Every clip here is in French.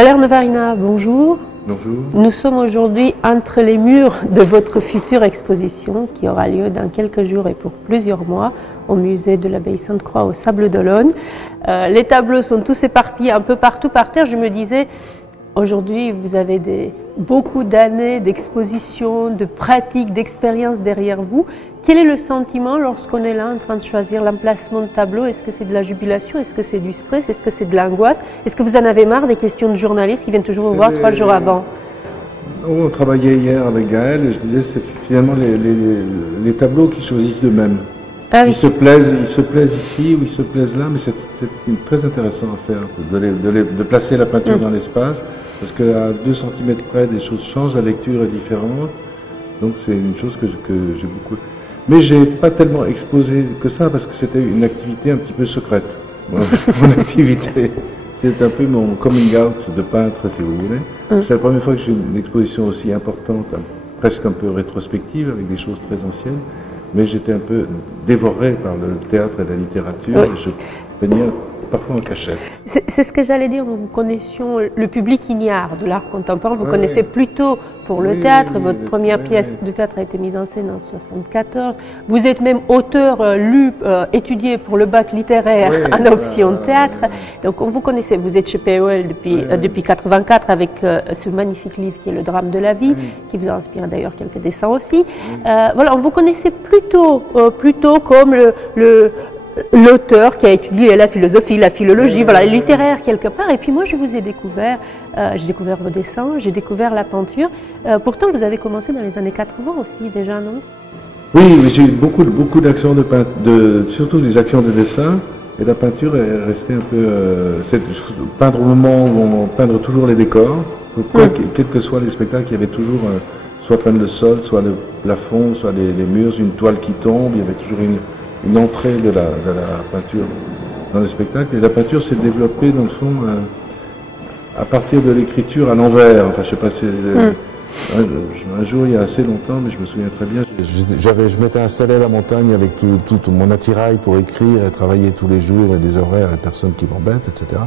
Valère Novarina, bonjour. Bonjour. Nous sommes aujourd'hui entre les murs de votre future exposition qui aura lieu dans quelques jours et pour plusieurs mois au musée de l'Abbaye Sainte-Croix au Sables d'Olonne. Les tableaux sont tous éparpillés un peu partout par terre. Je me disais, aujourd'hui vous avez beaucoup d'années d'exposition, de pratique, d'expérience derrière vous. Quel est le sentiment lorsqu'on est là en train de choisir l'emplacement de tableau? Est-ce que c'est de la jubilation? Est-ce que c'est du stress? Est-ce que c'est de l'angoisse? Est-ce que vous en avez marre des questions de journalistes qui viennent toujours vous voir 3 jours avant? On travaillait hier avec Gaël et je disais c'est finalement les tableaux qui choisissent d'eux-mêmes. Ah oui. Ils se plaisent ici ou ils se plaisent là, mais c'est très intéressant à faire, de placer la peinture dans l'espace, parce qu'à 2 cm près, des choses changent, la lecture est différente, donc c'est une chose que j'ai beaucoup... Mais j'ai pas tellement exposé que ça, parce que c'était une activité un petit peu secrète. Mon activité, c'est un peu mon coming out de peintre, si vous voulez. C'est la première fois que j'ai une exposition aussi importante, presque un peu rétrospective, avec des choses très anciennes. Mais j'étais un peu dévoré par le théâtre et la littérature, et je peignais parfois en cachette. C'est ce que j'allais dire, nous connaissions le public ignare de l'art contemporain, vous connaissez plutôt pour le théâtre, votre première pièce de théâtre a été mise en scène en 1974, vous êtes même auteur, étudié pour le bac littéraire en option théâtre, donc vous connaissez, vous êtes chez POL depuis 1984 avec ce magnifique livre qui est Le drame de la vie, qui vous a inspiré d'ailleurs quelques dessins aussi. Voilà, vous connaissez plutôt comme l'auteur qui a étudié la philosophie, la philologie, voilà, le littéraire quelque part. Et puis moi, je vous ai découvert, j'ai découvert vos dessins, j'ai découvert la peinture. Pourtant, vous avez commencé dans les années 80 aussi déjà, non? Oui, j'ai eu beaucoup d'actions surtout des actions de dessin. Et la peinture est restée un peu... peindre au moment où on peindre toujours les décors. Quels que soient les spectacles, il y avait toujours soit peindre le sol, soit le plafond, soit les murs, une toile qui tombe. Il y avait toujours une entrée de la peinture dans le spectacle. Et la peinture s'est développée, dans le fond, à partir de l'écriture à l'envers. Enfin, je ne sais pas si... un jour, il y a assez longtemps, mais je me souviens très bien, je m'étais installé à la montagne avec tout mon attirail pour écrire et travailler tous les jours, et des horaires, et personne qui m'embête, etc.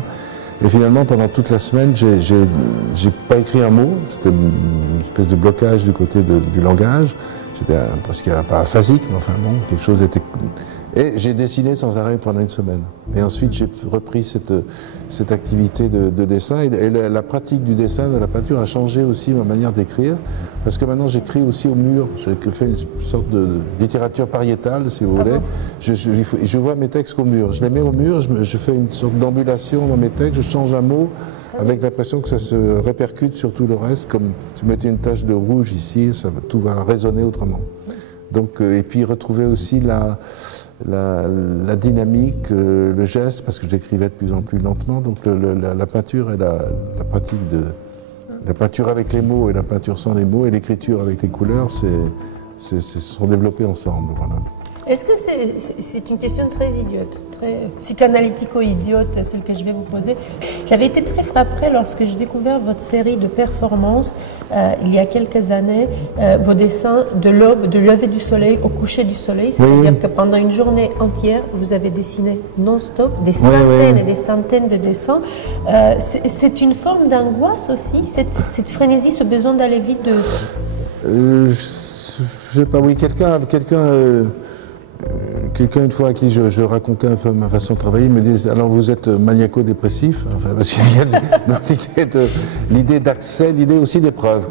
Et finalement, pendant toute la semaine, j'ai pas écrit un mot. C'était une espèce de blocage du côté du langage. J'étais presque pas aphasique, mais enfin bon, quelque chose était... Et j'ai dessiné sans arrêt pendant une semaine. Et ensuite, j'ai repris cette activité de dessin. Et la pratique du dessin, de la peinture, a changé aussi ma manière d'écrire. Parce que maintenant, j'écris aussi au mur. J'ai fait une sorte de littérature pariétale, si vous voulez. Je vois mes textes au mur. Je les mets au mur, je fais une sorte d'ambulation dans mes textes, je change un mot, avec l'impression que ça se répercute sur tout le reste, comme si je mettais une tache de rouge ici, tout va résonner autrement. Donc, et puis retrouver aussi la dynamique, le geste, parce que j'écrivais de plus en plus lentement, donc la peinture et la pratique de la peinture avec les mots et la peinture sans les mots et l'écriture avec les couleurs, se sont développés ensemble. Voilà. Est-ce que c'est une question très idiote, très psychanalytico-idiote, celle que je vais vous poser? J'avais été très frappée lorsque j'ai découvert votre série de performances il y a quelques années, vos dessins de l'aube, de lever du soleil au coucher du soleil, c'est-à-dire que pendant une journée entière, vous avez dessiné non-stop des centaines et des centaines de dessins. C'est une forme d'angoisse aussi, cette frénésie, ce besoin d'aller vite je sais pas, oui, quelqu'un une fois à qui je racontais un peu ma façon de travailler me disait alors vous êtes maniaco-dépressif, enfin, parce qu'il y a l'idée d'accès, l'idée aussi d'épreuve,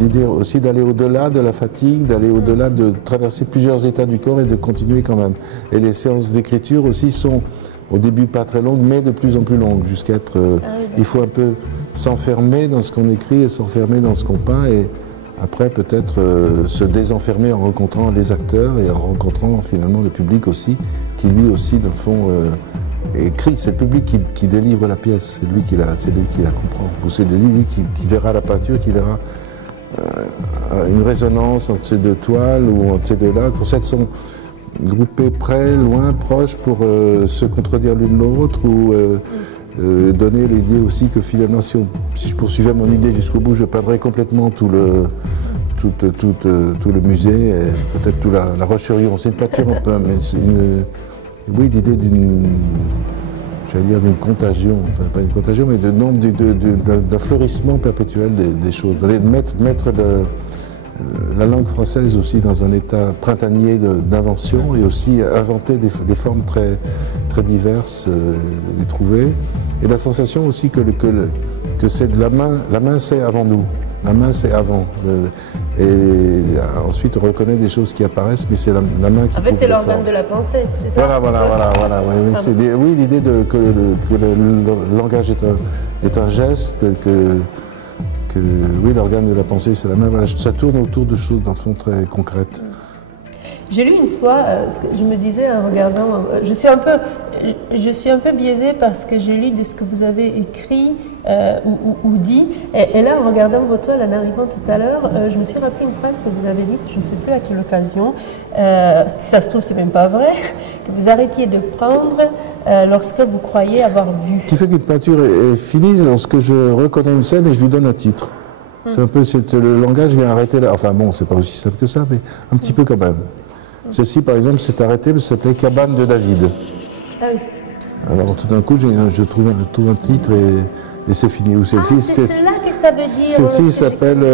l'idée aussi d'aller au-delà de la fatigue, d'aller au-delà de traverser plusieurs états du corps et de continuer quand même. Et les séances d'écriture aussi sont au début pas très longues, mais de plus en plus longues, jusqu'à être... il faut un peu s'enfermer dans ce qu'on écrit et s'enfermer dans ce qu'on peint, et après, peut-être se désenfermer en rencontrant les acteurs et en rencontrant finalement le public aussi, qui lui aussi, dans le fond, écrit. C'est le public qui délivre la pièce, c'est lui qui la comprend. Ou c'est lui qui verra la peinture, qui verra une résonance entre ces deux toiles ou entre ces deux-là. Pour ça, elles sont groupées près, loin, proches pour se contredire l'une l'autre ou... donner l'idée aussi que finalement, si je poursuivais mon idée jusqu'au bout, je peindrais complètement tout le musée, et peut-être toute la Roche-sur-Yon. C'est une peinture un peu, mais c'est l'idée d'une... j'allais dire d'une contagion, enfin pas une contagion, mais d'un fleurissement perpétuel des choses. Mettre la langue française aussi dans un état printanier d'invention et aussi inventer des formes très, très diverses, les trouver. Et la sensation aussi que c'est la main c'est avant nous, la main c'est avant. Et ensuite on reconnaît des choses qui apparaissent, mais c'est la main qui. En fait, c'est l'organe de la pensée, c'est ça? Voilà. Oui, l'idée que le langage est un geste, oui, l'organe de la pensée, c'est la main. Voilà, ça tourne autour de choses, dans le fond, très concrètes. J'ai lu une fois, je me disais en regardant, je suis un peu biaisée parce que j'ai lu de ce que vous avez écrit ou dit, et là en regardant vos toiles en arrivant tout à l'heure, je me suis rappelé une phrase que vous avez dite, je ne sais plus à quelle occasion, si ça se trouve c'est même pas vrai, que vous arrêtiez de prendre lorsque vous croyez avoir vu. Ce qui fait qu'une peinture est finie lorsque je reconnais une scène et je lui donne un titre. C'est un peu, le langage vient arrêter là, enfin bon, c'est pas aussi simple que ça, mais un petit peu quand même. Celle-ci, par exemple, s'est arrêtée, ça s'appelait Cabane de David. Ah oui. Alors tout d'un coup, je trouve un titre et c'est fini. Ou celle-ci, c'est là que ça veut dire. Celle-ci s'appelle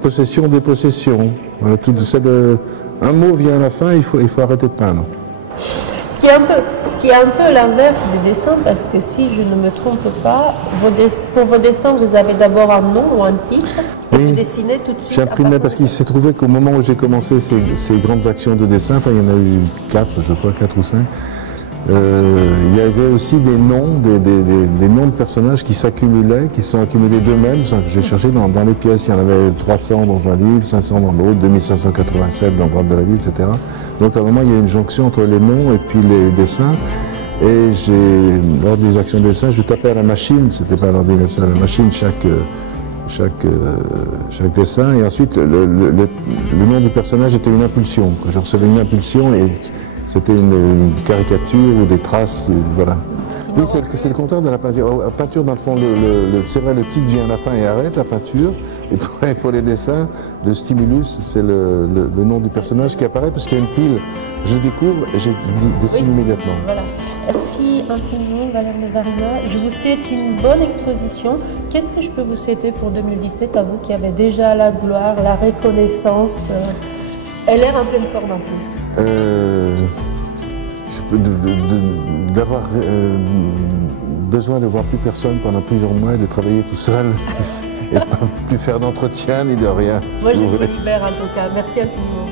Possession, dépossession. Voilà, un mot vient à la fin, il faut arrêter de peindre. Ce qui est un peu l'inverse des dessins, parce que si je ne me trompe pas, pour vos dessins, vous avez d'abord un nom ou un titre, et vous dessinez tout de suite. J'ai imprimé parce qu'il s'est trouvé qu'au moment où j'ai commencé ces grandes actions de dessin, enfin il y en a eu 4, je crois, 4 ou 5, il y avait aussi des noms, des noms de personnages qui s'accumulaient, qui sont accumulés d'eux-mêmes. J'ai cherché dans les pièces, il y en avait 300 dans un livre, 500 dans l'autre, 2587 dans le droit de la ville, etc. Donc à un moment, il y a une jonction entre les noms et puis les dessins. Et lors des actions de dessin, je tapais à la machine, c'était pas à l'ordinateur, à la machine, chaque dessin. Et ensuite, le nom du personnage était une impulsion. Je recevais une impulsion et c'était une caricature ou des traces, voilà. Oui, c'est le contraire de la peinture. La peinture, dans le fond, c'est vrai, le titre vient à la fin et arrête la peinture. Et pour les dessins, le stimulus, c'est le nom du personnage qui apparaît parce qu'il y a une pile. Je découvre et je dessine immédiatement. Voilà. Merci infiniment, Valère Nevarina. Je vous souhaite une bonne exposition. Qu'est-ce que je peux vous souhaiter pour 2017, à vous qui avez déjà la gloire, la reconnaissance et l'air en pleine forme en plus? D'avoir besoin de voir plus personne pendant plusieurs mois et de travailler tout seul et de ne plus faire d'entretien ni de rien. Moi, je vous libère en tout cas. Merci infiniment.